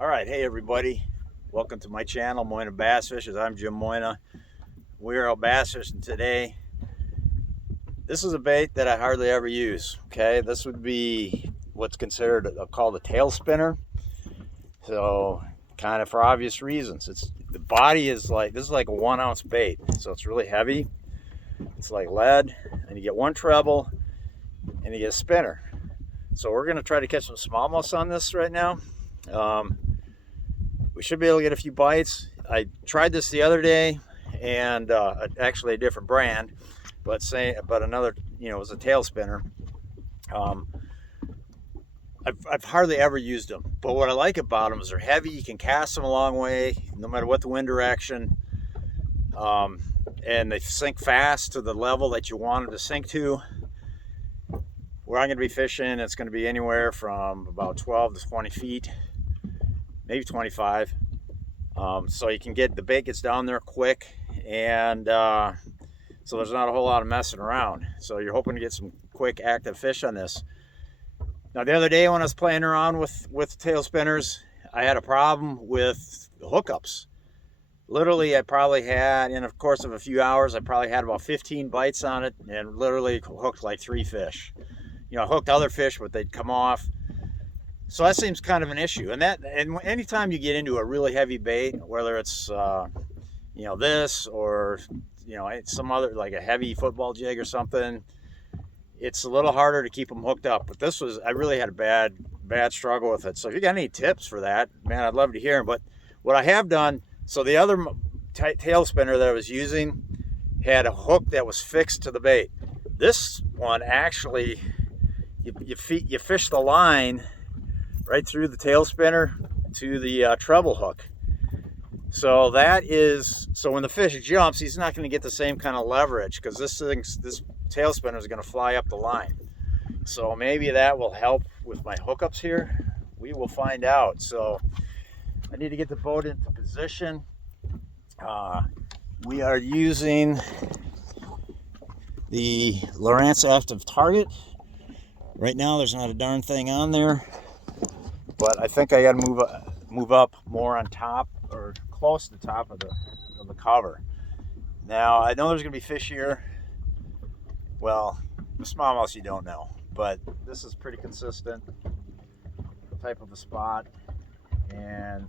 All right, hey everybody, welcome to my channel, Moyna Bass Fishers. I'm Jim Moyna. We're out bass fishing today. This is a bait that I hardly ever use. Okay, this would be what's considered called a tail spinner. So, kind of for obvious reasons. The body is like this is like a 1 ounce bait, so it's really heavy. It's like lead, and you get one treble, and you get a spinner. So we're gonna try to catch some smallmouth on this right now. We should be able to get a few bites. I tried this the other day, and actually a different brand, but another, it was a tail spinner. I've hardly ever used them, but what I like about them is they're heavy. You can cast them a long way, no matter what the wind direction, and they sink fast to the level that you want them to sink to. Where I'm going to be fishing, it's going to be anywhere from about 12 to 20 feet. Maybe 25. So you can get the bait gets down there quick, and so there's not a whole lot of messing around. So you're hoping to get some quick active fish on this. Now the other day when I was playing around with tail spinners, I had a problem with the hookups. Literally, I probably had, in the course of a few hours, I probably had about 15 bites on it, and literally hooked like 3 fish. I hooked other fish, but they'd come off. So that seems kind of an issue, and anytime you get into a really heavy bait, whether it's this or some other, like a heavy football jig or something, it's a little harder to keep them hooked up. But I really had a bad struggle with it. So if you got any tips for that, man, I'd love to hear them. But what I have done, so the other tail spinner that I was using had a hook that was fixed to the bait. This one actually, you fish the line right through the tail spinner to the treble hook. So so when the fish jumps, he's not going to get the same kind of leverage, because this tail spinner is going to fly up the line. So maybe that will help with my hookups here. We will find out. So I need to get the boat into position. We are using the Lowrance Active Target. Right now there's not a darn thing on there, but I think I got to move up more on top, or close to the top of the cover. Now I know there's going to be fish here. Well, the smallmouth you don't know, but this is pretty consistent type of a spot. And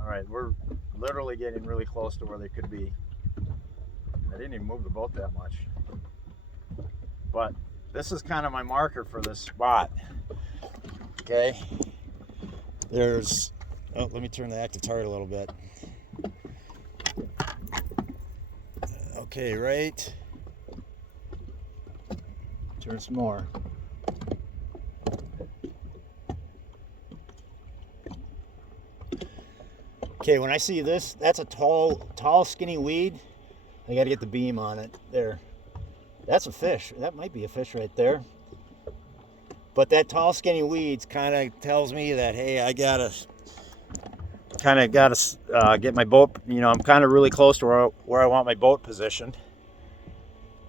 all right, we're literally getting really close to where they could be. I didn't even move the boat that much, but this is kind of my marker for this spot. Okay, let me turn the active target a little bit. Okay, right, turn some more. Okay, when I see this, that's a tall skinny weed. I got to get the beam on it there. That's a fish. That might be a fish right there. But that tall skinny weeds kind of tells me that, hey, I gotta get my boat, I'm kind of really close to where I want my boat positioned.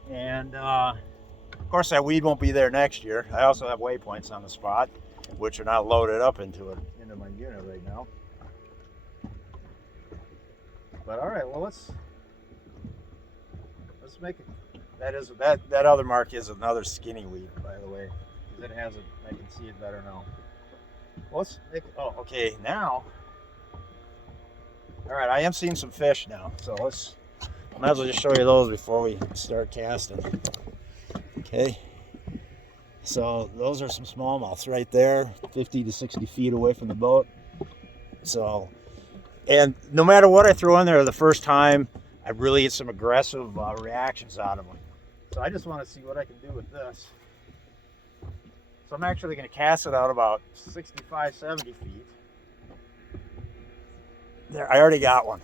And of course that weed won't be there next year. I also have waypoints on the spot, which are not loaded up into my unit right now. But all right, well, let's make it. That other mark is another skinny weed, by the way, because it has it. I can see it better now. Well, let's make. Oh, okay. Now, all right. I am seeing some fish now, so might as well just show you those before we start casting. Okay. So those are some smallmouths right there, 50 to 60 feet away from the boat. So, and no matter what I throw in there the first time, I really get some aggressive reactions out of them. So I just want to see what I can do with this. So I'm actually going to cast it out about 65, 70 feet. There, I already got one.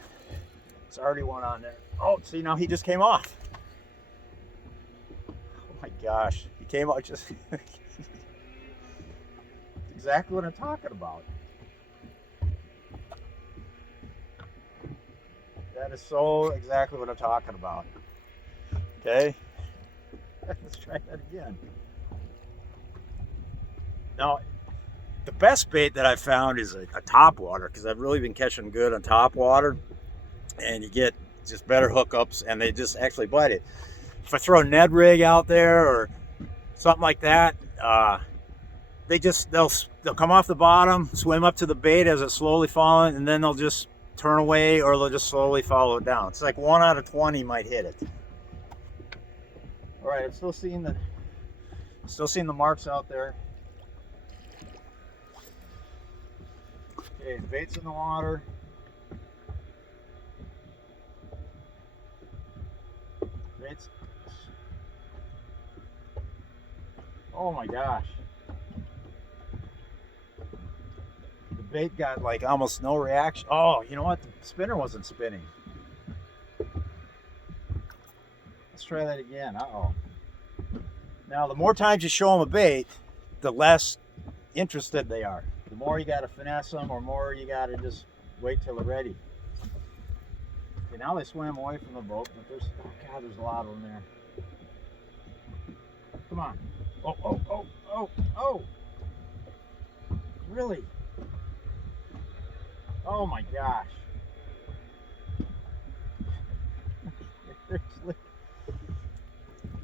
There's already one on there. Oh, see, now he just came off. Oh my gosh, he came out just exactly what I'm talking about. That is so exactly what I'm talking about. Okay, let's try that again. Now, The best bait that I found is a topwater, because I've really been catching good on topwater, and you get just better hookups, and they just actually bite it. If I throw a Ned rig out there or something like that, they'll come off the bottom, swim up to the bait as it's slowly falling, and then they'll just turn away, or they'll just slowly follow it down. It's like 1 out of 20 might hit it. All right, I'm still seeing the marks out there. Okay, the bait's in the water. Bait's. Oh my gosh. The bait got like almost no reaction. Oh, you know what? The spinner wasn't spinning. Let's try that again. Uh-oh. Now, the more times you show them a bait, the less interested they are. The more you got to finesse them, or more you got to just wait till they're ready. Okay, now they swam away from the boat, but there's a lot of them there. Come on. Oh. Really? Oh my gosh.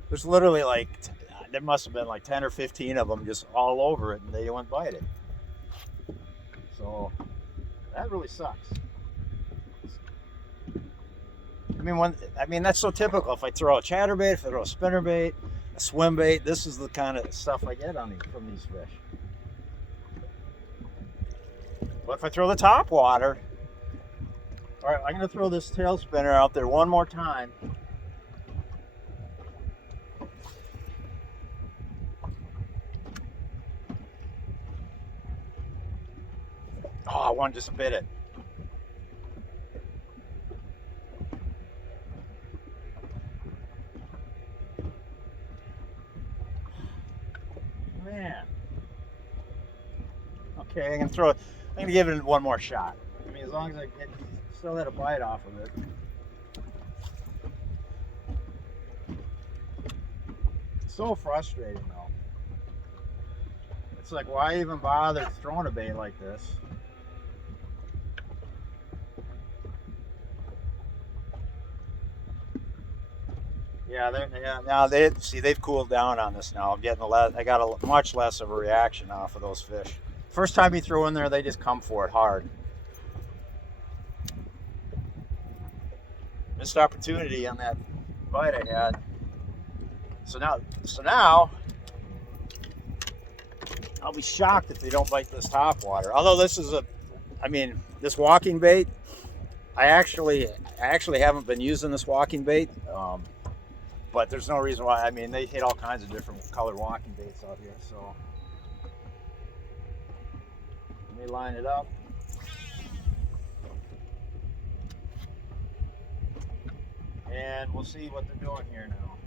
There's literally like, there must have been like 10 or 15 of them just all over it, and they wouldn't bite it. So that really sucks. I mean that's so typical. If I throw a chatterbait, if I throw a spinnerbait, a swim bait, this is the kind of stuff I get from these fish. But if I throw the topwater, all right, I'm going to throw this tail spinner out there one more time. Oh, one just bit it. Man. Okay, I'm gonna give it one more shot. I mean, as long as I still had a bite off of it. It's so frustrating though. It's like, why even bother throwing a bait like this? Now they've cooled down on this now. I got a much less of a reaction off of those fish. First time you throw in there, they just come for it hard. Missed opportunity on that bite I had. So now I'll be shocked if they don't bite this topwater. Although this walking bait, I actually haven't been using this walking bait. But there's no reason why. I mean, they hit all kinds of different colored walking baits out here. So let me line it up. And we'll see what they're doing here now.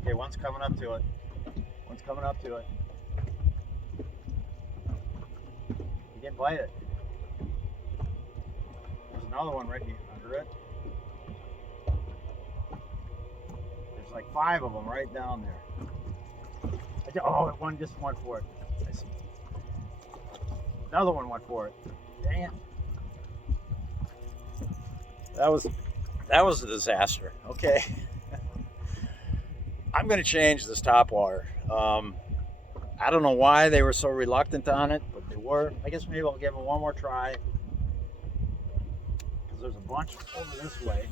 Okay, one's coming up to it. You can bite it. There's another one right under it. There's like 5 of them right down there. Oh, one just went for it. I see. Another one went for it. Dang it. That was a disaster. Okay. I'm going to change this topwater. I don't know why they were so reluctant on it, but they were. I guess maybe I'll give them one more try, because there's a bunch over this way.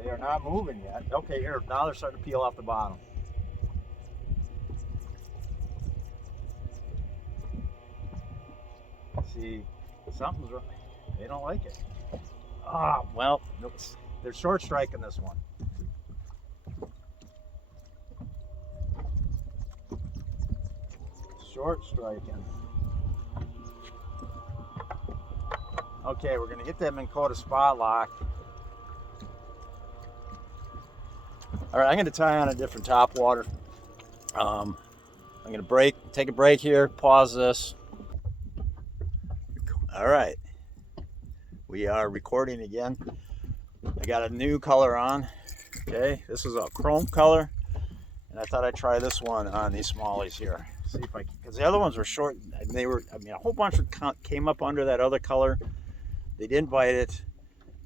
They are not moving yet. Okay, here, now they're starting to peel off the bottom. See, something's wrong. They don't like it. Ah, well, they're short striking this one. Short striking. Okay, we're gonna hit that Minn Kota spot lock. All right, I'm gonna tie on a different topwater. I'm gonna take a break here, pause this. All right, we are recording again. I got a new color on. Okay, this is a chrome color, and I thought I'd try this one on these smallies here. See if I can, because the other ones were short. They were, I mean, a whole bunch came up under that other color. They didn't bite it.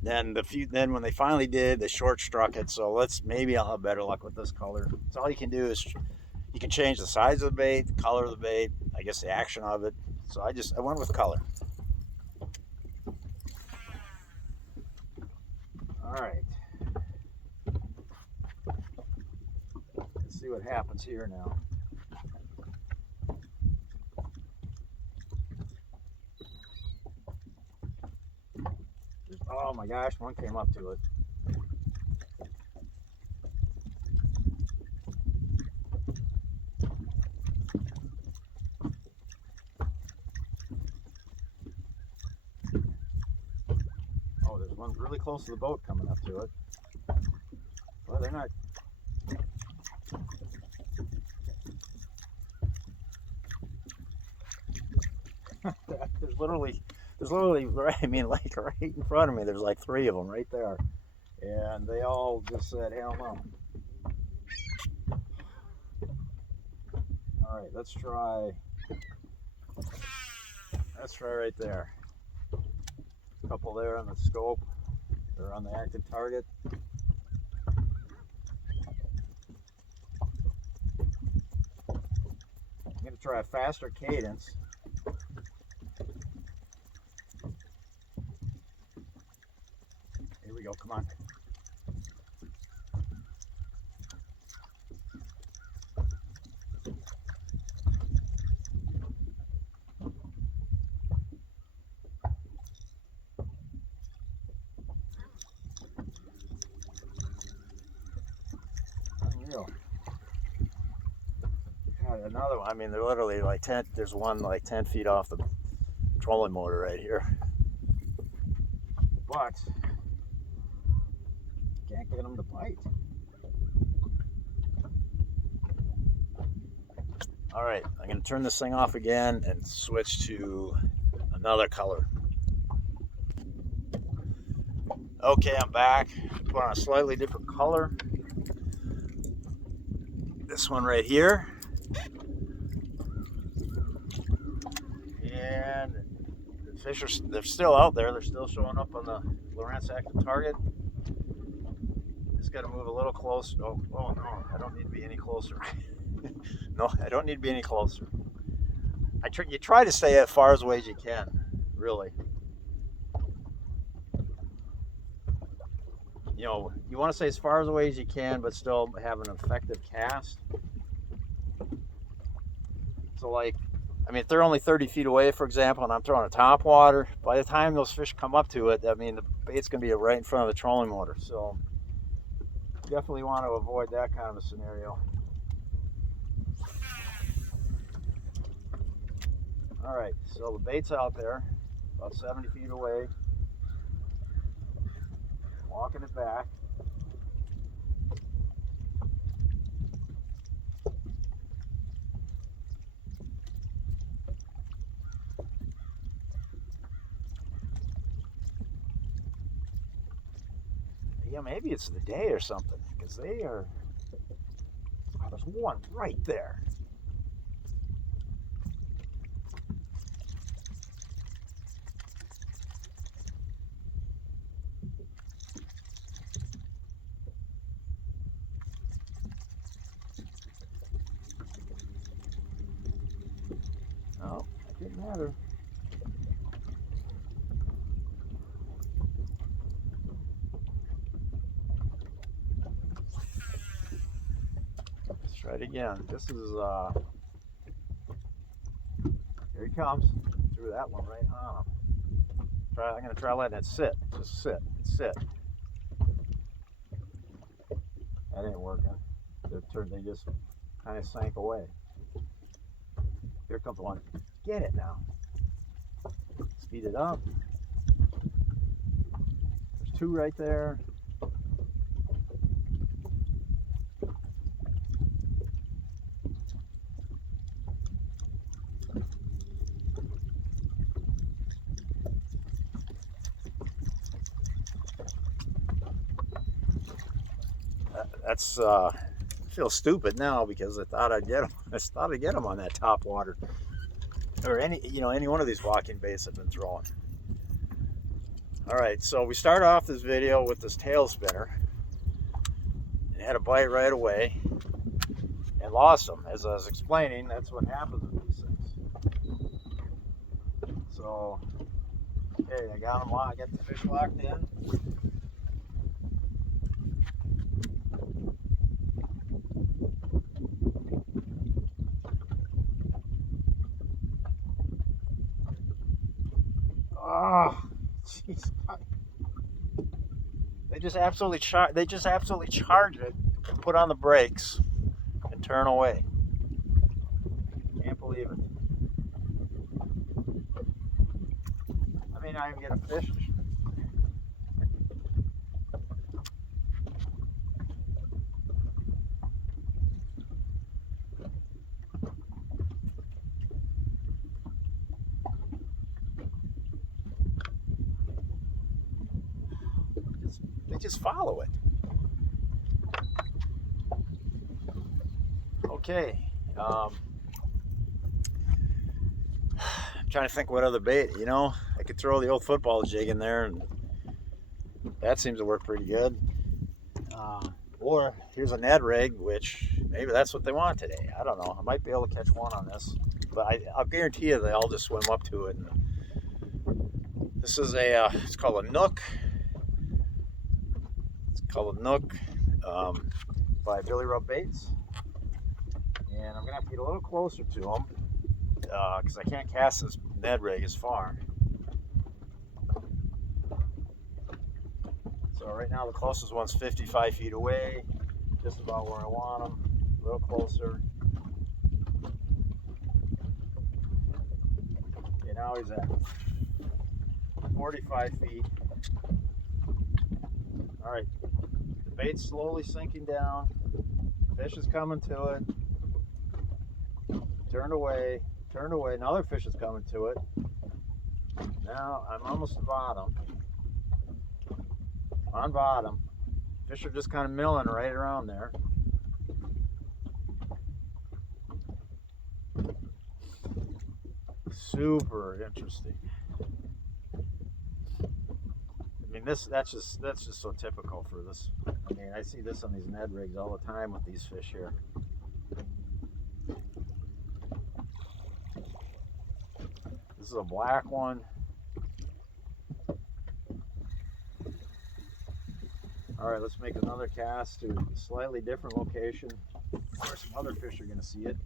Then then when they finally did, the short struck it. So maybe I'll have better luck with this color. So all you can do is you can change the size of the bait, the color of the bait, I guess the action of it. So I went with color. All right. Let's see what happens here now. Oh my gosh, one came up to it. Oh, there's one really close to the boat coming up to it. Well, they're not. there's literally, I mean, like right in front of me, there's like 3 of them right there. And they all just said, hell no. All right, let's try right there. A couple there on the scope. They're on the active target. I'm going to try a faster cadence. Here we go, come on. Unreal. God, another one. I mean, they're literally like 10. There's one like 10 feet off the trolling motor right here. But can't get them to bite. All right, I'm going to turn this thing off again and switch to another color. Okay, I'm back. Put on a slightly different color. This one right here. And the fish they're still out there. They're still showing up on the Lowrance active target. Just got to move a little closer. Oh no, I don't need to be any closer. No, I don't need to be any closer. You try to stay as far away as you can, really. You know, you want to stay as far away as you can, but still have an effective cast. So like, I mean, if they're only 30 feet away, for example, and I'm throwing a topwater, by the time those fish come up to it, I mean, the bait's going to be right in front of the trolling motor. So you definitely want to avoid that kind of a scenario. All right, so the bait's out there, about 70 feet away. Walking it back. Yeah, maybe it's the day or something, because they are. Oh, there's one right there. No, it didn't matter. Let's try it again. This is here he comes. Threw that one right on him. I'm gonna try letting it sit. Just sit. Sit. That ain't working. They just kind of sank away. Here comes one. Get it now. Speed it up. There's 2 right there. that's I feel stupid now because I thought I'd get them. I thought I'd get them on that Topwater or any one of these walking baits I've been throwing. All right, so we start off this video with this tail spinner. It had a bite right away and lost them. As I was explaining, that's what happens with these things. So, okay, I got them locked. I got the fish locked in. Oh, jeez. They just absolutely charge it, put on the brakes, and turn away. Can't believe it. I mean, I even get a fish. They just follow it. Okay. I'm trying to think what other bait. I could throw the old football jig in there, and that seems to work pretty good. Or here's a Ned rig, which maybe that's what they want today. I don't know. I might be able to catch one on this, but I'll guarantee you they all just swim up to it. And this is it's called a Nook. It's called a Nook by Billy Rub Baits. And I'm gonna have to get a little closer to them because I can't cast this Ned rig as far. So right now the closest one's 55 feet away, just about where I want them. A little closer. Okay, now he's at 45 feet. All right, the bait's slowly sinking down. Fish is coming to it. Turned away, another fish is coming to it. Now I'm almost to the bottom. On bottom. Fish are just kind of milling right around there. Super interesting. I mean, that's just so typical for this. I mean, I see this on these Ned rigs all the time with these fish here. This is a black one. All right, let's make another cast to a slightly different location where some other fish are going to see it.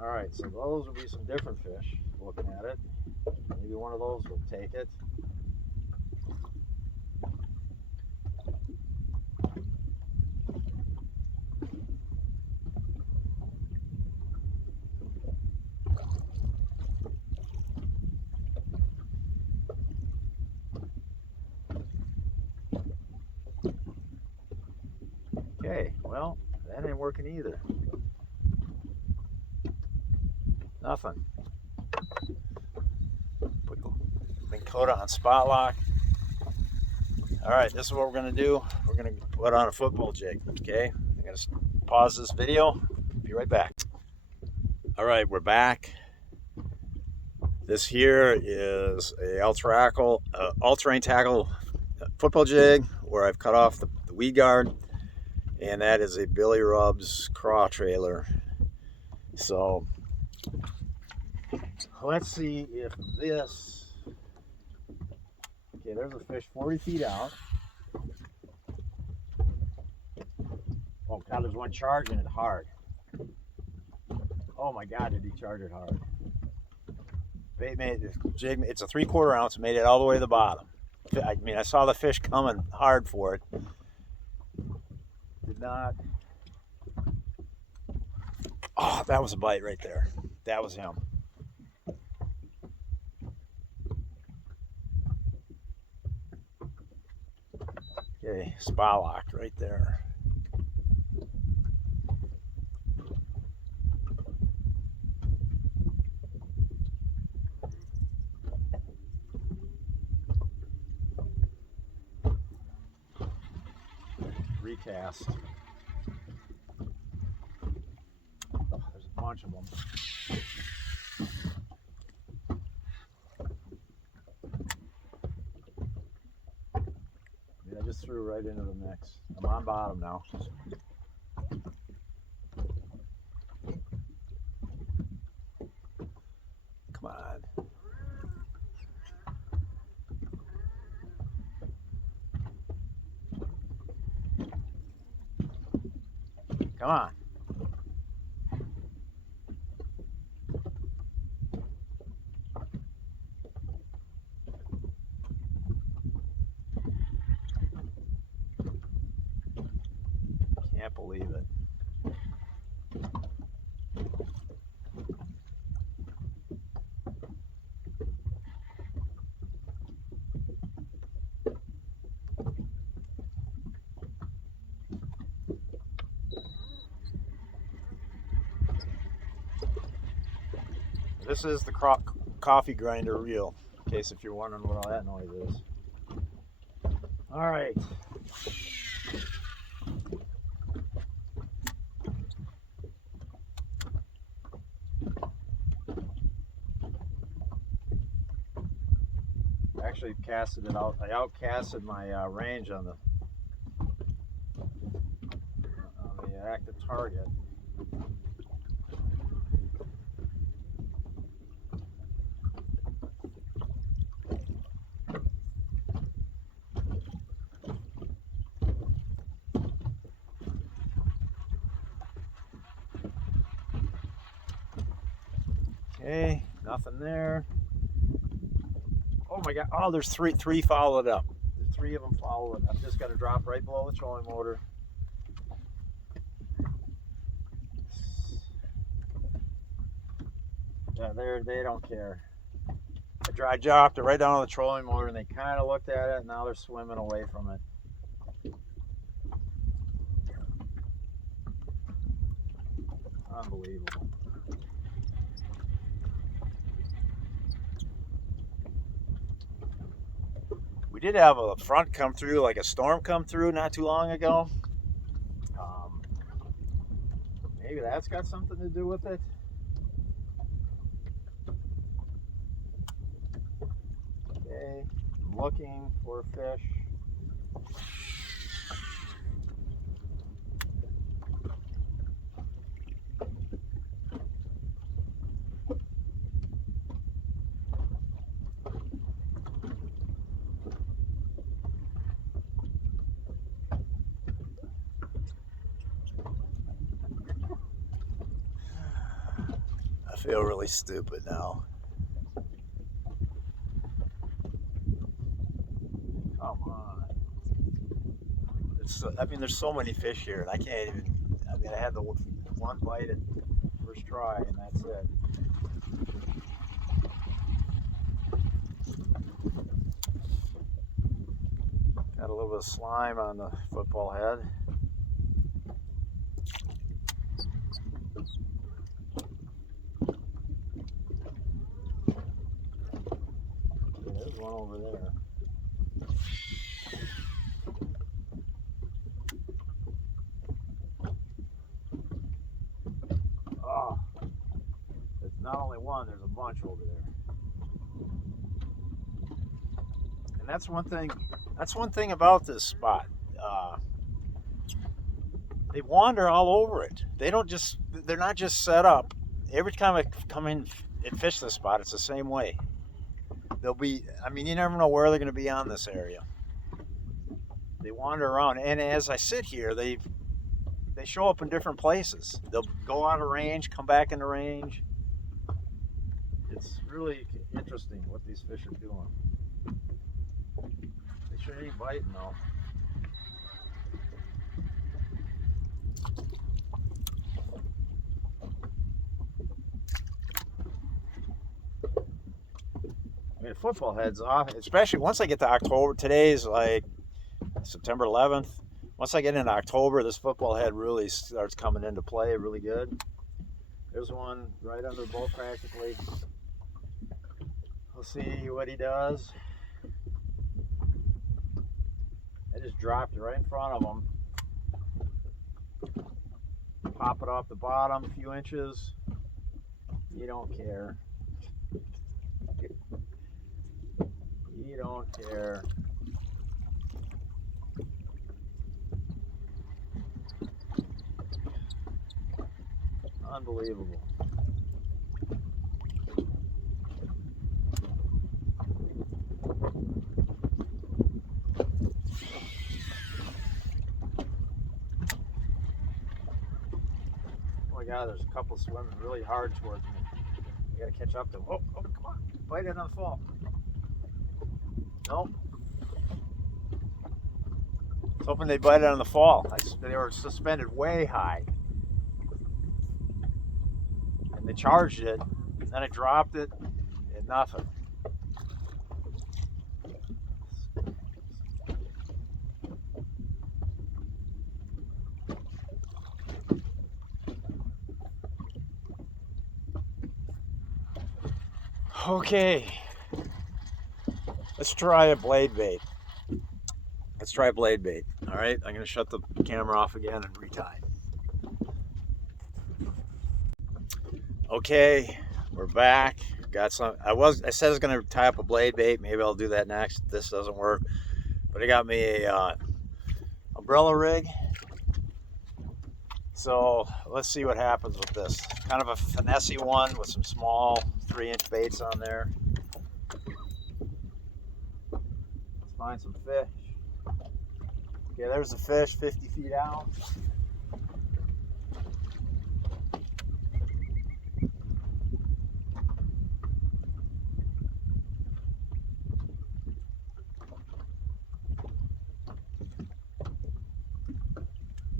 All right, so those will be some different fish looking at it. Maybe one of those will take it. Okay, well, that ain't working either. Nothing. Put Lakota on spot lock. All right, this is what we're gonna do. We're gonna put on a football jig, okay? I'm gonna pause this video, be right back. All right, we're back. This here is a all-terrain tackle football jig where I've cut off the weed guard, and that is a Billy Rub's craw trailer. So let's see if this, okay, there's a fish 40 feet out. Oh God, there's one charging it hard. Oh my God, did he charge it hard. Bait made this jig, it's a 3/4 ounce, made it all the way to the bottom. I mean, I saw the fish coming hard for it. Did not. Oh, that was a bite right there. That was him. Okay, spot locked right there. recast. There's a bunch of them. I just threw right into the mix. I'm on bottom now. Come on. Come on. Can't believe it. This is the coffee grinder reel, in case if you're wondering what all that noise is. All right. Actually casted it out. I outcasted my range on the active target. Okay, nothing there. Oh my God! Oh, there's three followed up. There's 3 of them followed. I'm just gonna drop right below the trolling motor. Yeah, they don't care. I dropped it right down on the trolling motor, and they kind of looked at it, and now they're swimming away from it. Unbelievable. We did have a front come through, like a storm come through not too long ago. Maybe that's got something to do with it. Okay, I'm looking for a fish. I feel really stupid now. Come on. I mean, there's so many fish here, and I can't even. I mean, I had the one bite at first try, and that's it. Got a little bit of slime on the football head. There's one over there. Oh, it's not only one, there's a bunch over there. And that's one thing about this spot. They wander all over it. They're not just set up. Every time I come in and fish this spot, it's the same way. I mean, you never know where they're going to be on this area. They wander around, and as I sit here, they show up in different places. They'll go out of range, come back into range. It's really interesting what these fish are doing. They sure ain't biting though. I mean, football heads off, especially once I get to October. Today's like September 11th. Once I get into October, this football head really starts coming into play really good. There's one right under the boat practically. We'll see what he does. I just dropped it right in front of him. Pop it off the bottom a few inches. You don't care. You don't care. Unbelievable. Oh my God, there's a couple swimming really hard towards me. I gotta catch up to them. Oh, come on. Bite it on the fall. Nope. I was hoping they'd bite it on the fall. They were suspended way high. And they charged it, and then I dropped it, and nothing. Okay, let's try a blade bait. Let's try blade bait. All right, I'm gonna shut the camera off again and retie. Okay, we're back. Got some. I said I was gonna tie up a blade bait. Maybe I'll do that next. If this doesn't work, but I got me a umbrella rig. So let's see what happens with this. Kind of a finesse one with some small 3-inch baits on there. Let's find some fish. Okay, there's the fish 50 feet out.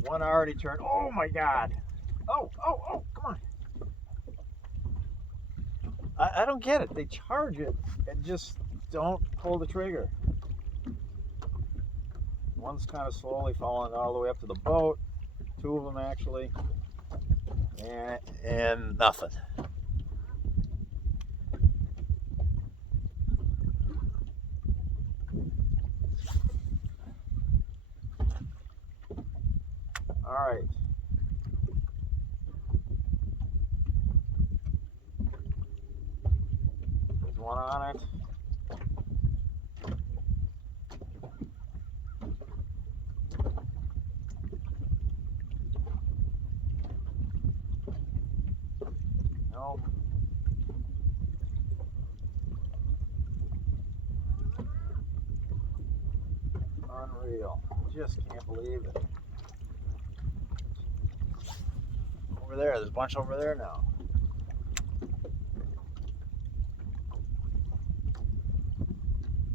One already turned. Oh my God. Oh, come on. I don't get it. They charge it and just don't pull the trigger. One's kind of slowly falling all the way up to the boat. 2 of them actually. And nothing. All right. There's one on it. Nope. Unreal. Just can't believe it. Over there, there's a bunch over there now.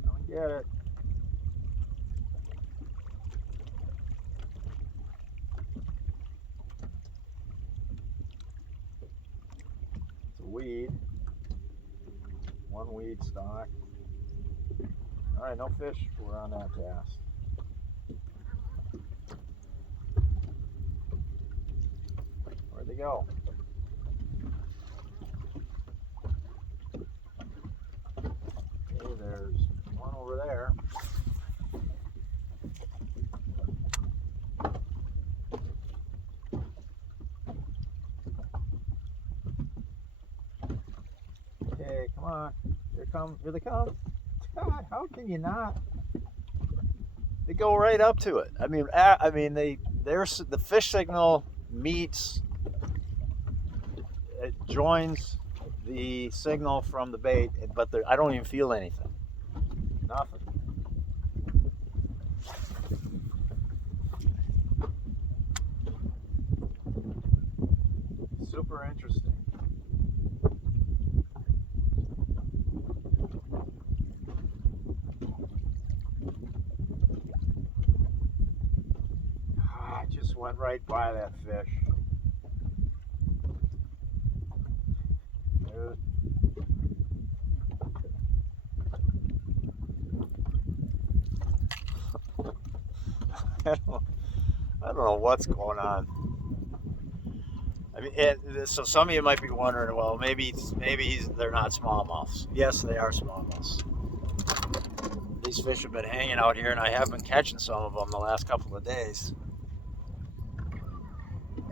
Don't get it. It's a weed. One weed stock. All right, no fish were on that cast. Where'd they go? Okay, there's one over there. Okay, come on. Here they come. God, how can you not? They go right up to it. I mean, the fish signal meets, it joins the signal from the bait, but I don't even feel anything. Nothing. Super interesting. I just went right by that fish. I don't know what's going on. I mean, so some of you might be wondering, well, maybe they're not smallmouths. Yes, they are smallmouths. These fish have been hanging out here, and I have been catching some of them the last couple of days.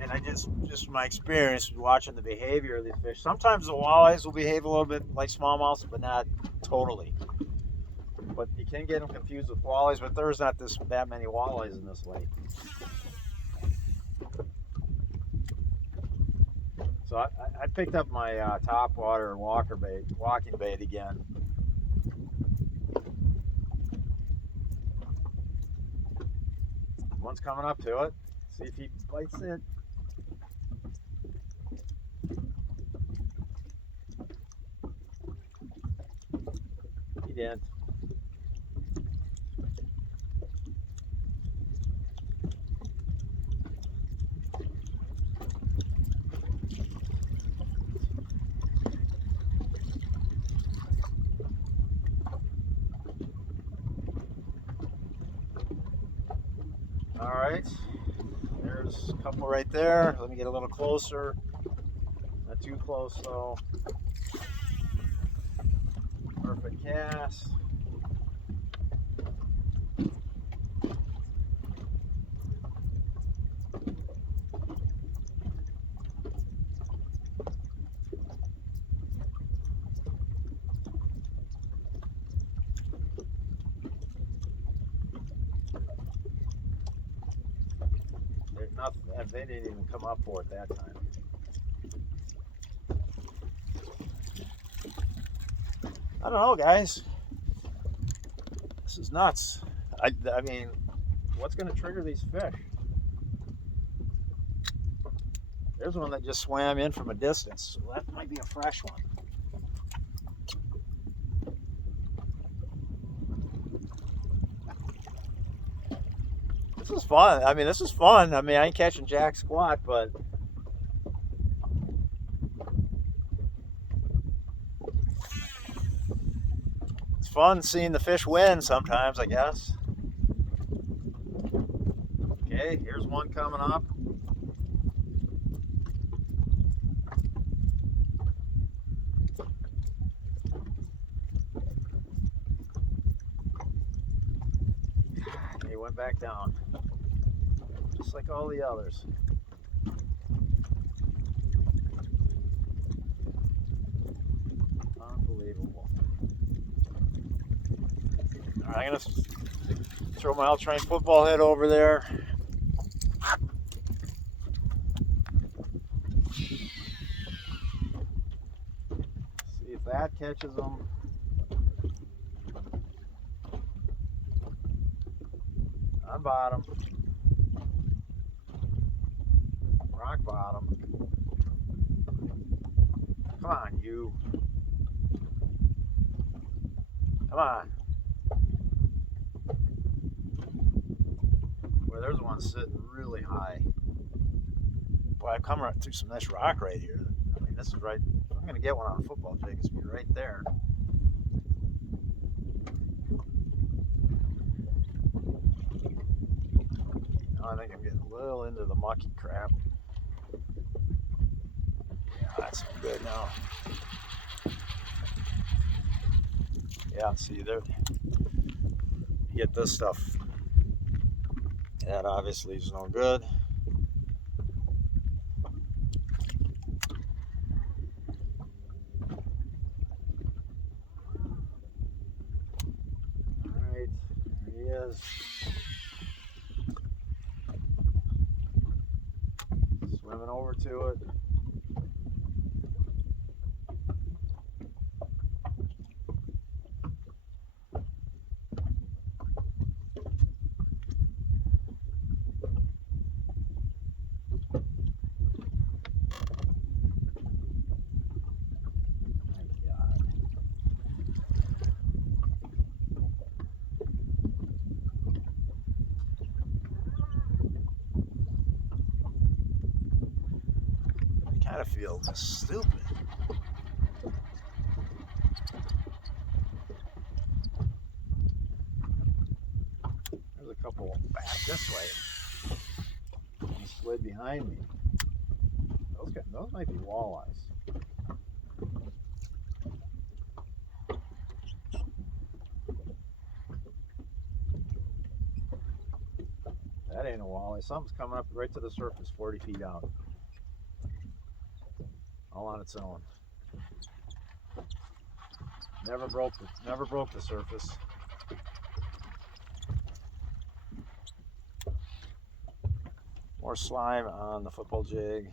And I just from my experience watching the behavior of these fish, sometimes the walleyes will behave a little bit like smallmouths, but not totally. But you can get them confused with walleyes, but there's not that many walleyes in this lake. So I picked up my topwater walking bait again. One's coming up to it. See if he bites it. He didn't. All right, there's a couple right there. Let me get a little closer. Not too close though. Perfect cast. There's nothing. They didn't even come up for it that time. I don't know, guys. This is nuts. I mean, what's going to trigger these fish? There's one that just swam in from a distance. So that might be a fresh one. This is fun. I mean, this is fun. I mean, I ain't catching jack squat, but it's fun seeing the fish win sometimes, I guess. Okay, here's one coming up. He went back down, just like all the others. Unbelievable. All right, I'm gonna throw my all-terrain football head over there. See if that catches them. On bottom. Rock bottom. Come on, you. Come on. Well, there's one sitting really high. Boy, I've come right through some nice rock right here. I mean, this is right. I'm going to get one on a football jig. It's going to be right there. I think I'm getting a little into the mucky crap. Yeah, that's good now. Yeah, see there. You get this stuff. That obviously is no good. All right, there he is. Swimming over to it. I kind of feel stupid. There's a couple back this way. He slid behind me. Those might be walleyes. That ain't a walleye. Something's coming up right to the surface, 40 feet out. All on its own. Never broke the surface. More slime on the football jig.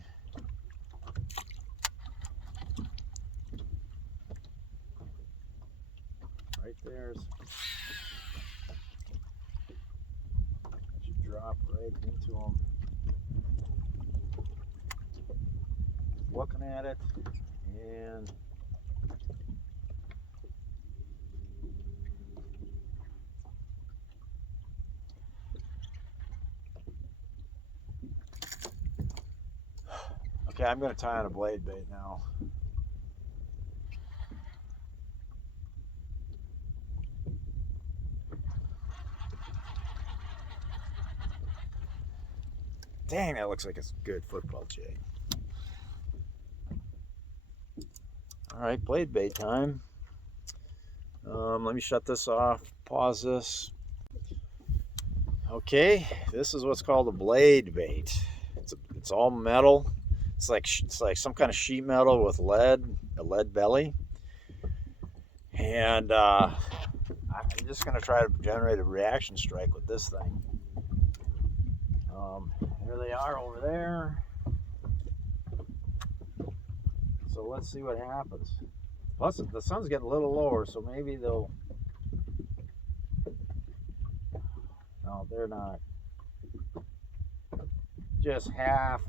Right there's. That should drop right into them. Looking at it, and okay, I'm going to tie on a blade bait now. Dang, that looks like a good football jig. All right, blade bait time. Let me shut this off, pause this. Okay, this is what's called a blade bait. It's all metal. It's like some kind of sheet metal with a lead belly. And I'm just gonna try to generate a reaction strike with this thing. Here they are over there. So let's see what happens. Plus, the sun's getting a little lower, so maybe they'll. No, they're not. Just half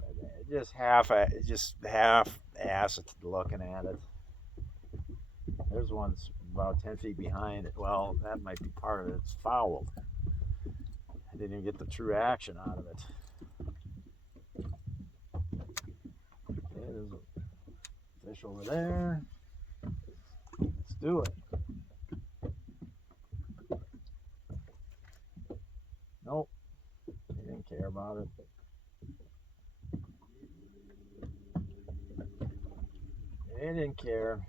ass looking at it. There's one about 10 feet behind it. Well, that might be part of it. It's fouled. I didn't even get the true action out of it. Okay, there's a fish over there. Let's do it. Nope. He didn't care about it. He didn't care.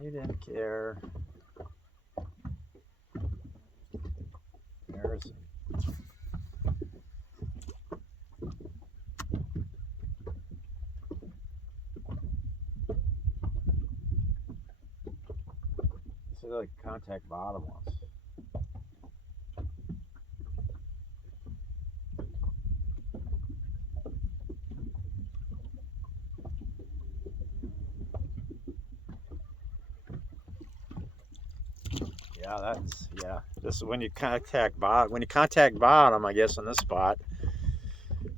He didn't care. Embarrassing. This is like contact bottom ones. This is when you contact bottom. When you contact bottom, I guess, on this spot,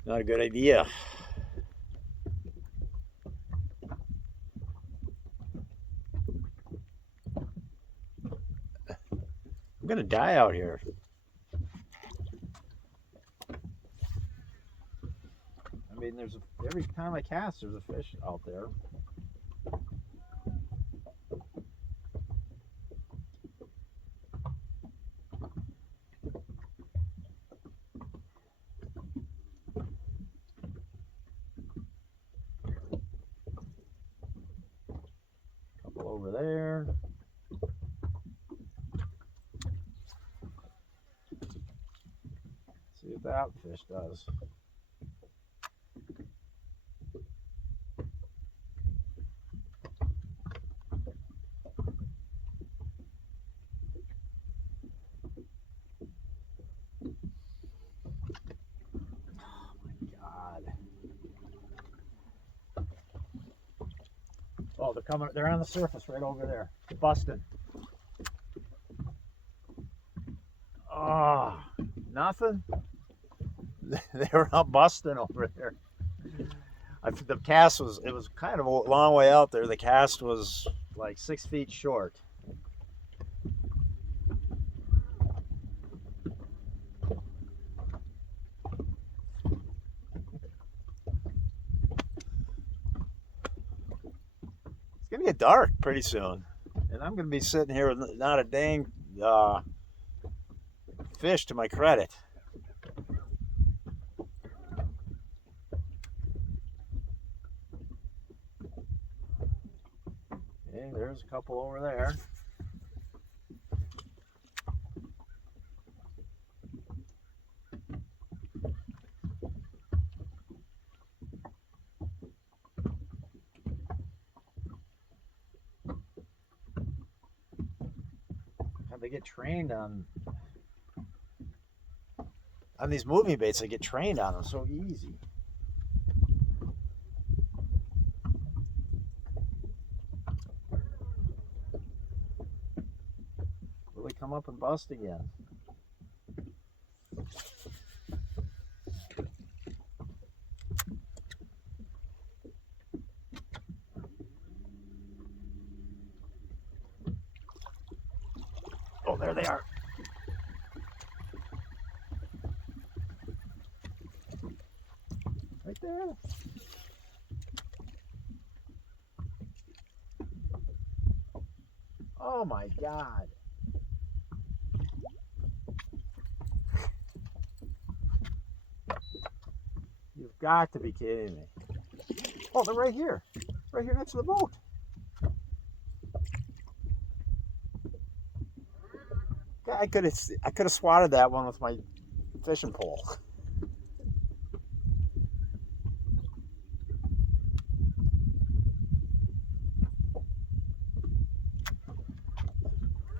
not a good idea. I'm gonna die out here. I mean, every time I cast, there's a fish out there. Couple over there. See what that fish does. Oh, they're coming. They're on the surface right over there. They're busting. Oh, nothing. They were out busting over there. The cast was kind of a long way out there. The cast was like 6 feet short. It's gonna get dark pretty soon, and I'm gonna be sitting here with not a dang fish to my credit. Okay, there's a couple over there. they get trained on these moving baits. They get trained on them so easy. Will they come up and bust again? Oh, there they are. Right there. Oh my God. You've got to be kidding me. Oh, they're right here. Right here next to the boat. Yeah, I could have swatted that one with my fishing pole.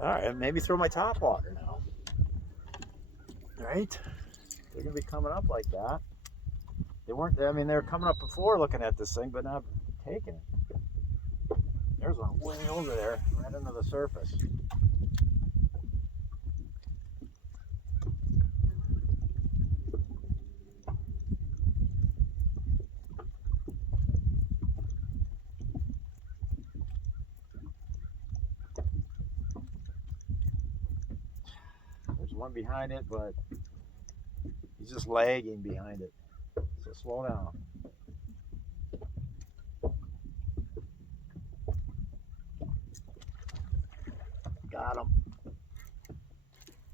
All right, maybe throw my topwater now. Right? They're gonna be coming up like that. They weren't. I mean, they were coming up before looking at this thing, but not taking it. There's one way over there, right under the surface. There's one behind it, but he's just lagging behind it. So slow down. Got him.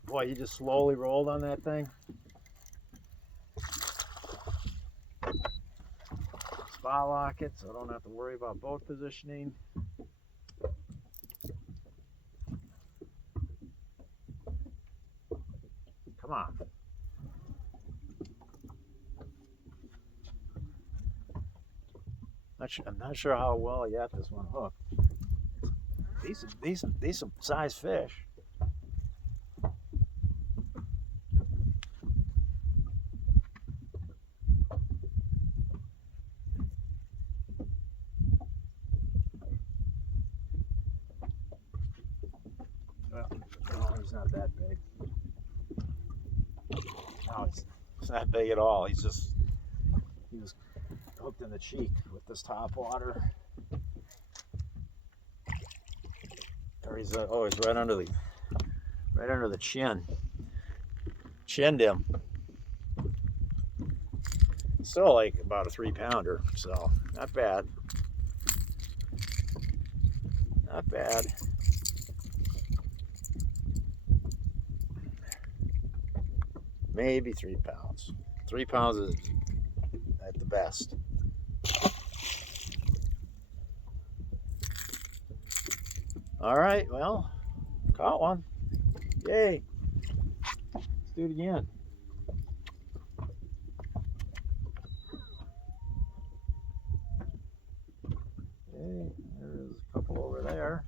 Boy, he just slowly rolled on that thing. Spot lock it so I don't have to worry about boat positioning. Come on. I'm not sure how well I got this one hooked. Decent size fish. Well, no, he's not that big. No, it's not big at all. He was hooked in the cheek with this topwater. Or he's right under the chin. Chinned him. Still like about a 3-pounder, so not bad. Not bad. Maybe 3 pounds. 3 pounds is at the best. All right, well, caught one. Yay. Let's do it again. Okay, there's a couple over there.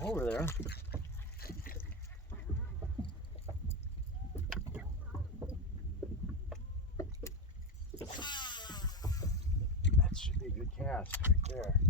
Over there. That should be a good cast right there.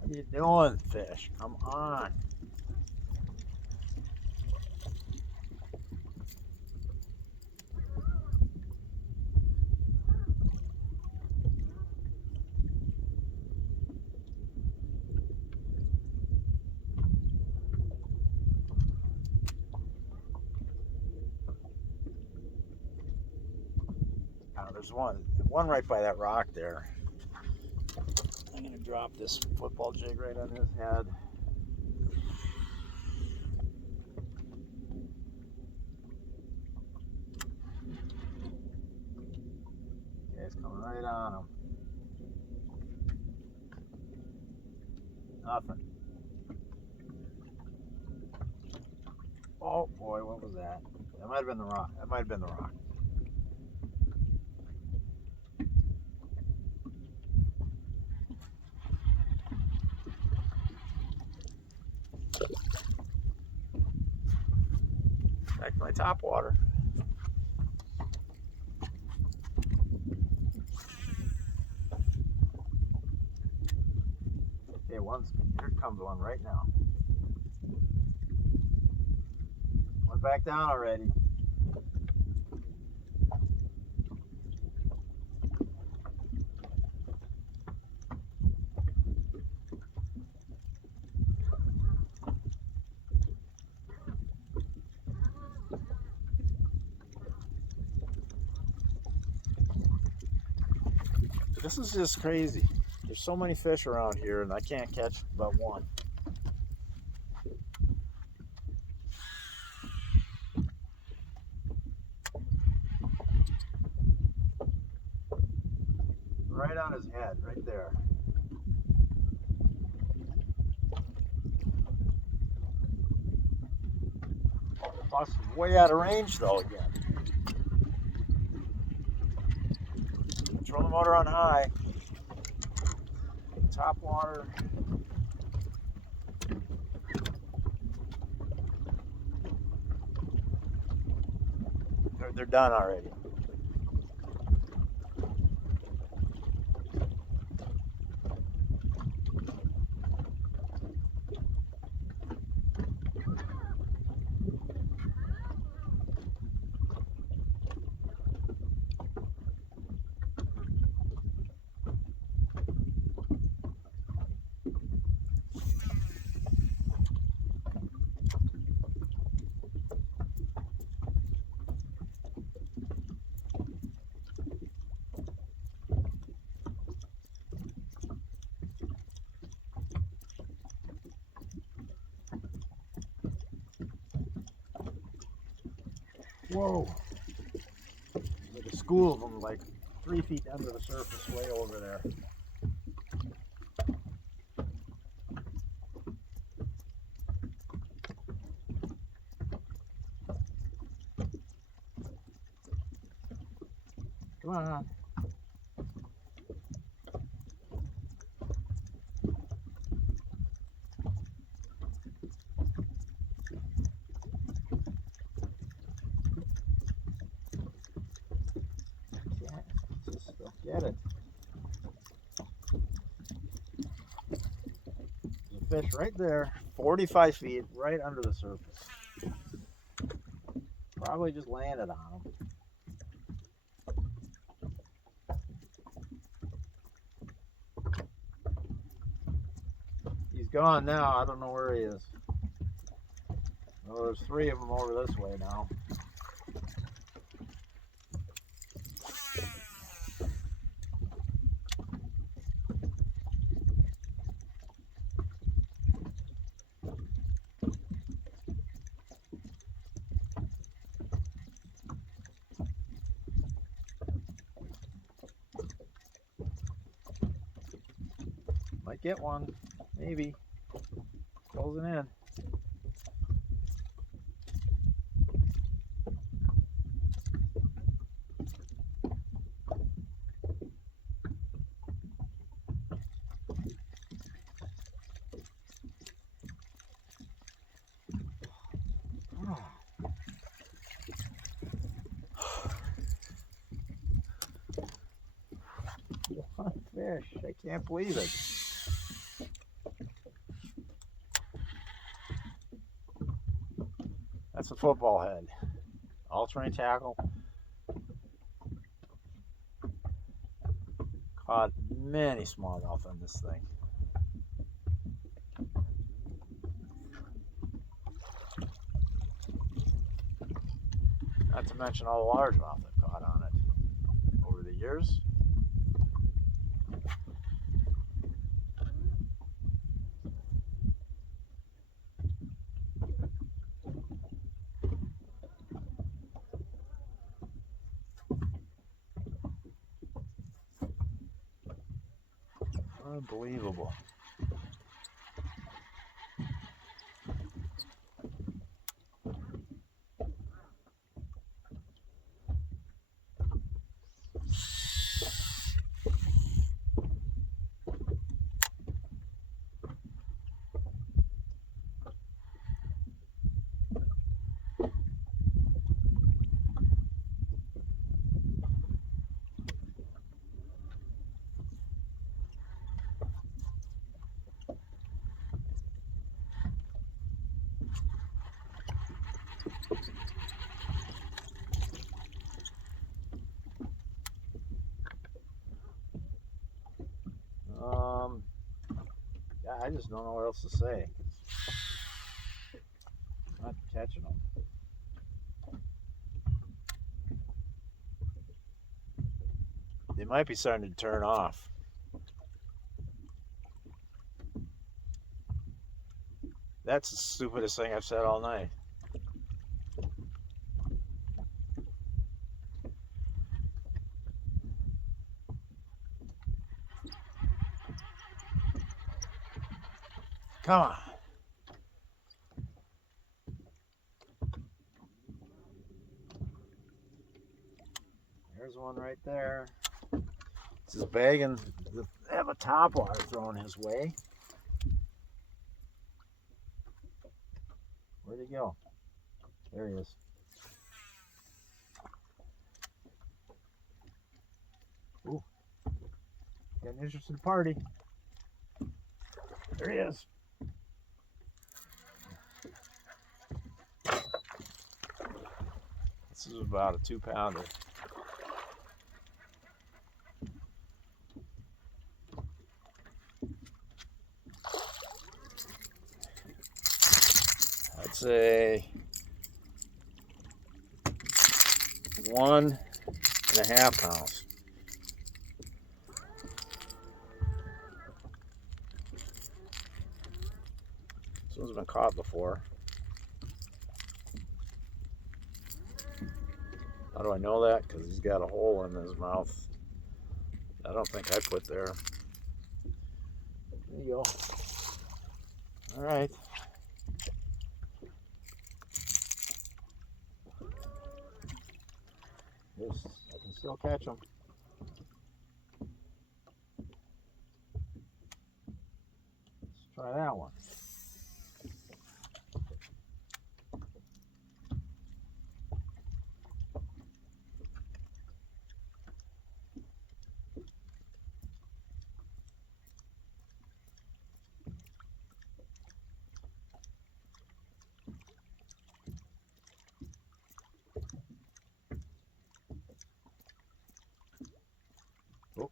What are you doing, fish? Come on. There's one right by that rock there. I'm gonna drop this football jig right on his head. Okay, it's coming right on him. Nothing. Oh boy, what was that? That might have been the rock. That might have been the rock. Back to my top water. Okay, here comes one right now. Went back down already. This is just crazy. There's so many fish around here and I can't catch but one. Right on his head, right there. Plus, way out of range though again. Throw the motor on high. Top water. They're done already. Whoa. Like a school of them, like 3 feet under the surface, way over there. Come on. Just don't get it. There's a fish right there, 45 feet, right under the surface. Probably just landed on him. He's gone now. I don't know where he is. Well, there's 3 of them over this way now. Might get one, maybe. Closing in. One fish. I can't believe it. That's a football head. All-terrain tackle. Caught many smallmouth on this thing. Not to mention all the largemouth I've caught on it over the Yours? Unbelievable. Yeah, I just don't know what else to say. I'm not catching them. They might be starting to turn off. That's the stupidest thing I've said all night. Come on. There's one right there. This is begging to have a topwater thrown his way. Where'd he go? There he is. Ooh. Got an interesting party. There he is. This is about a 2-pounder. I'd say 1.5 pounds. This one's been caught before. How do I know that? Because he's got a hole in his mouth. I don't think I put there. There you go. All right. Yes, I can still catch them. Let's try that one. Oh.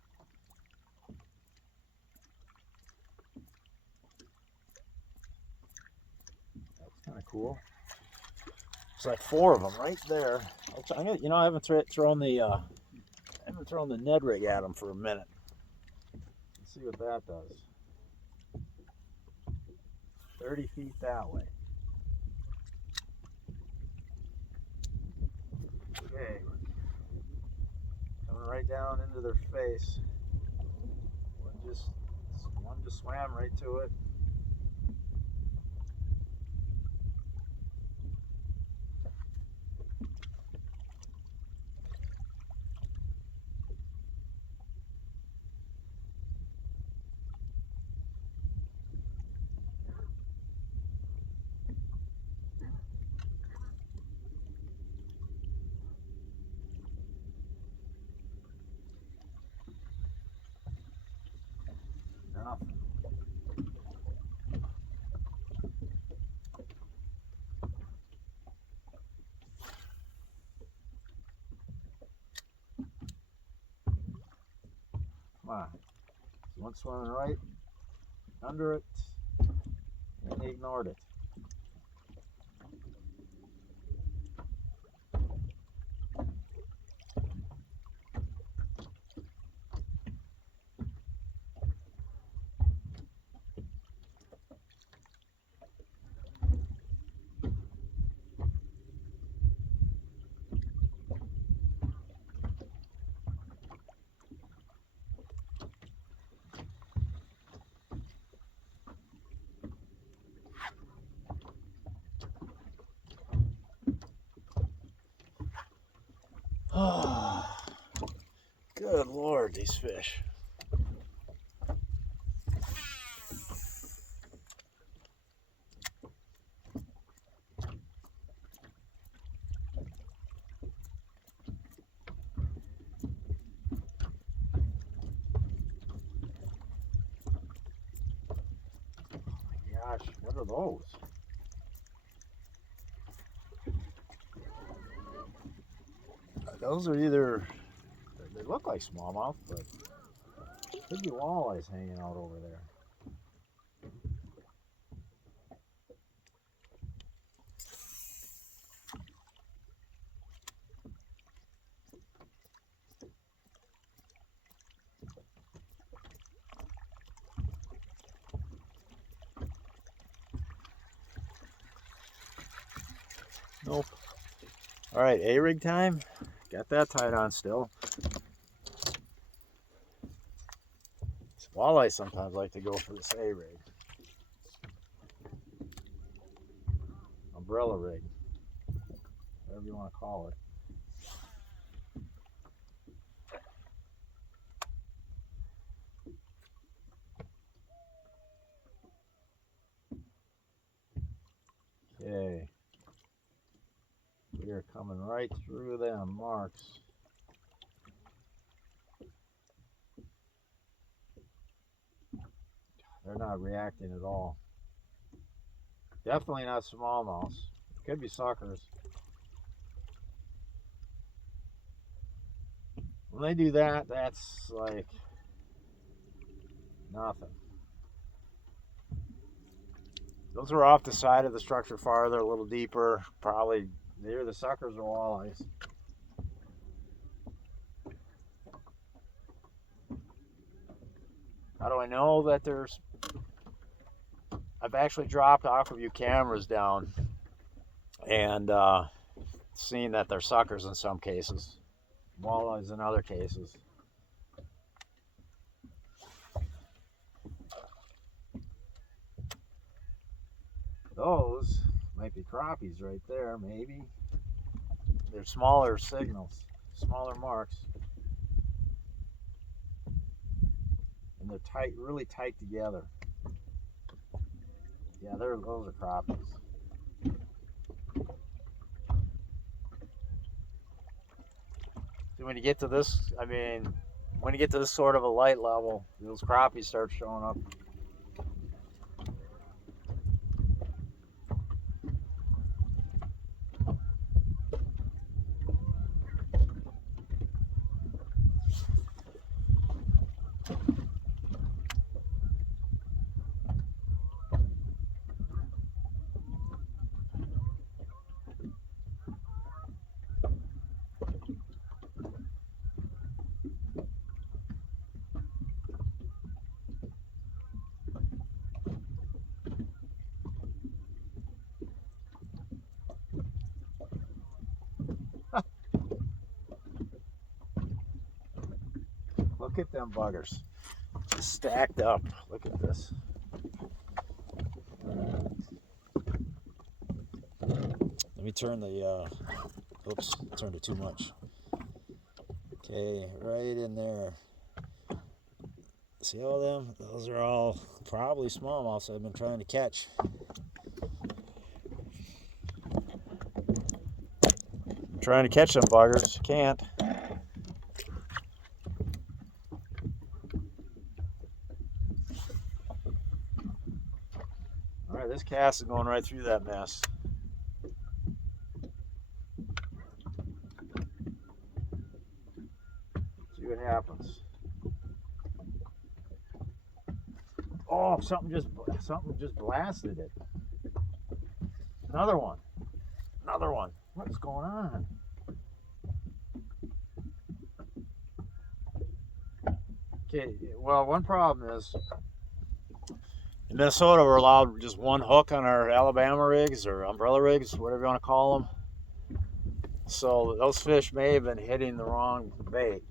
That's kind of cool. It's like 4 of them right there. I haven't thrown the Ned rig at them for a minute. Let's see what that does. 30 feet that way. Okay. Coming right down into their face. One just swam right to it. Nothing. Come on. So one swimming right under it, and he ignored it. Oh, good Lord, these fish. Gosh, what are those? Those are either, they look like smallmouth, but could be walleyes hanging out over there. Nope. All right, A-rig time. Got that tied on still. Walleyes sometimes like to go for this A-rig. Umbrella rig. Whatever you want to call it. Okay. We are coming right through them marks. They're not reacting at all. Definitely not smallmouths. Could be suckers. When they do that, that's like nothing. Those are off the side of the structure farther, a little deeper. Probably they're the suckers or walleyes. How do I know that there's... I've actually dropped Aquaview cameras down and seen that they're suckers in some cases, walleyes in other cases. Those might be crappies right there, maybe. They're smaller signals, smaller marks. And they're tight, really tight together. Yeah, those are crappies. So when you get to this, I mean, when you get to this sort of a light level, those crappies start showing up. Look at them buggers, just stacked up. Look at this. Let me turn the, oops, turned it too much. Okay, right in there. See all them? Those are all probably smallmouths I've been trying to catch. I'm trying to catch them buggers, can't. All right, this cast is going right through that mess. See what happens. Oh, something just blasted it. Another one. Another one. What's going on? Okay, well, one problem is in Minnesota we're allowed just one hook on our Alabama rigs or umbrella rigs, whatever you want to call them. So those fish may have been hitting the wrong bait.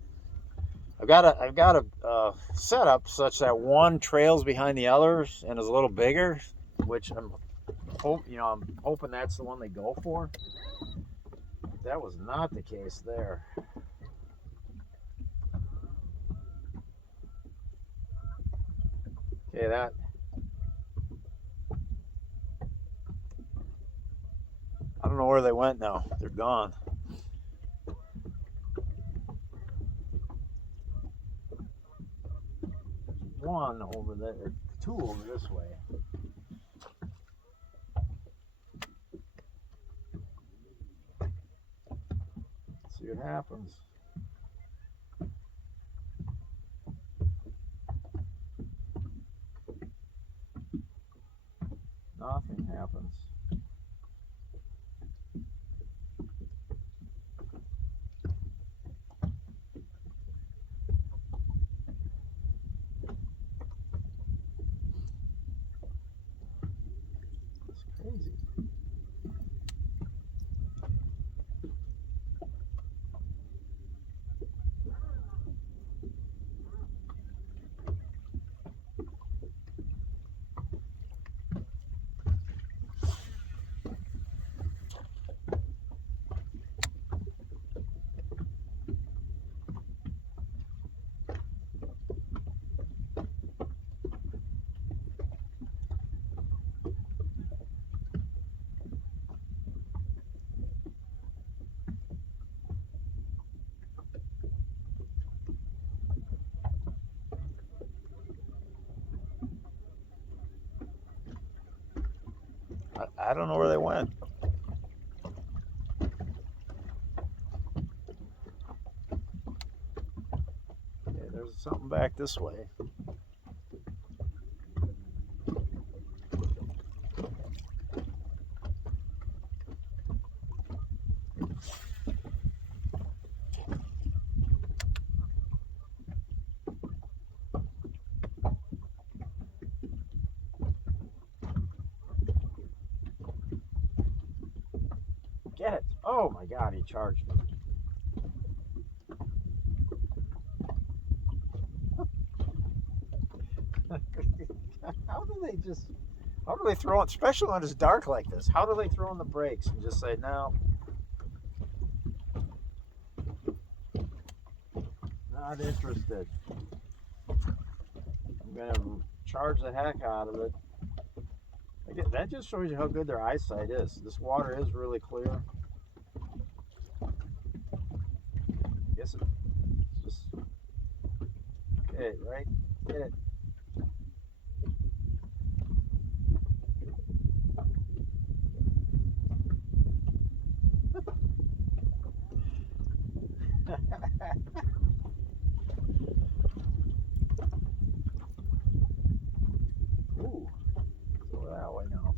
I've got a setup such that one trails behind the others and is a little bigger, which I'm hoping that's the one they go for. That was not the case there. Okay, that. I don't know where they went now. They're gone. One over there, two over this way. Let's see what happens. Nothing happens. It's crazy. I don't know where they went. Okay, there's something back this way. Get it. Oh my God, he charged me. How do they throw it, especially when it's dark like this? How do they throw in the brakes and just say, no, not interested. I'm going to charge the heck out of it. That just shows you how good their eyesight is. This water is really clear. Guess it's just, okay, right? Get it. Ooh, go that way now.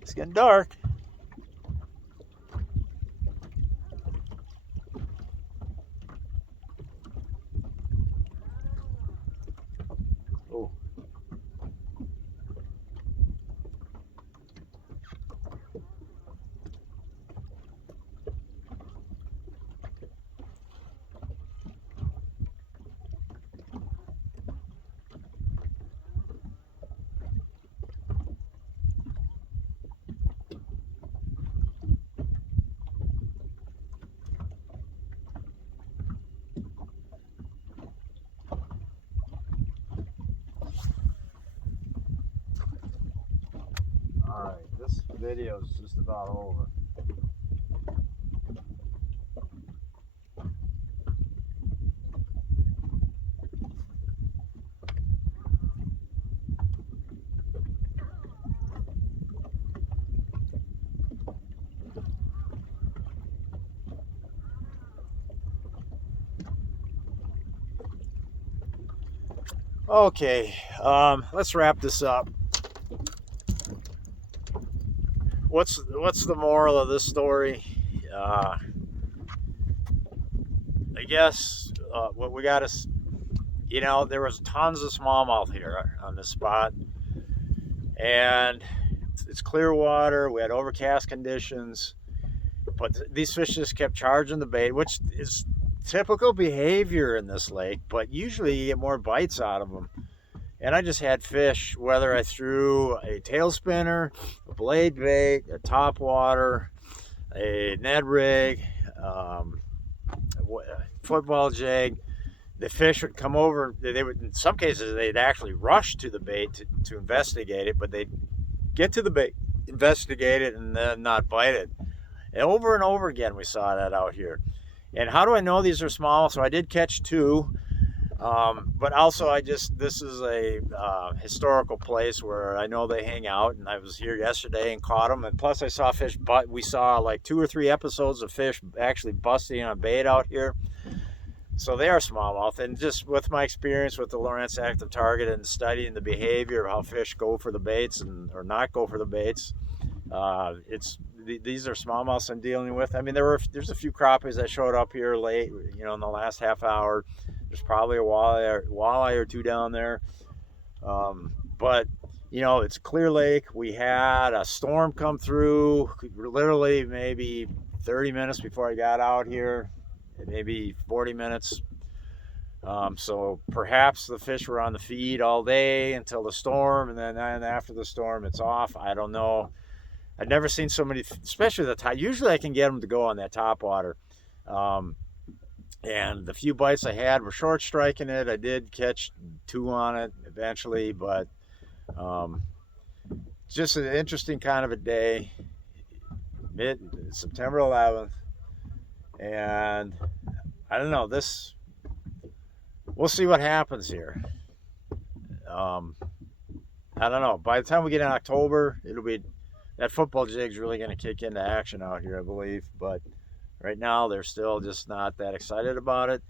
It's getting dark. Oh. Alright, this video is just about over. Okay, let's wrap this up. What's the moral of this story? I guess what we got is, there was tons of smallmouth here on this spot, and it's clear water. We had overcast conditions, but these fish just kept charging the bait, which is typical behavior in this lake. But usually you get more bites out of them. And I just had fish, whether I threw a tail spinner, a blade bait, a topwater, a Ned rig, um, football jig. The fish would come over. They would, in some cases, they'd actually rush to the bait to investigate it, but they'd get to the bait, investigate it, and then not bite it. And over again, we saw that out here. And how do I know these are small? So I did catch two. But also, this is a historical place where I know they hang out, and I was here yesterday and caught them. And plus, I saw fish, but we saw like 2 or 3 episodes of fish actually busting on bait out here. So they are smallmouth. And just with my experience with the Lawrence Active Target and studying the behavior of how fish go for the baits or not go for the baits, these are smallmouths I'm dealing with. I mean, there's a few crappies that showed up here late, in the last half hour. There's probably a walleye or two down there. But it's a clear lake. We had a storm come through literally maybe 30 minutes before I got out here, maybe 40 minutes. So perhaps the fish were on the feed all day until the storm, and then after the storm it's off. I don't know. I've never seen so many, especially the top. Usually I can get them to go on that topwater. And the few bites I had were short striking it. I did catch 2 on it eventually, but just an interesting kind of a day. September 11th. And I don't know, we'll see what happens here. I don't know. By the time we get in October, that football jig's really going to kick into action out here, I believe. But right now, they're still just not that excited about it.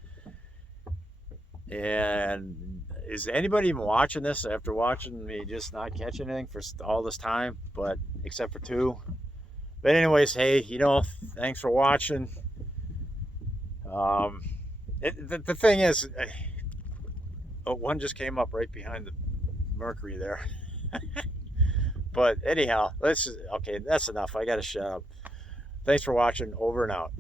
And is anybody even watching this after watching me just not catch anything for all this time, but except for 2? But anyways, hey, thanks for watching. The thing is, one just came up right behind the Mercury there. But anyhow, that's enough. I got to shut up. Thanks for watching. Over and out.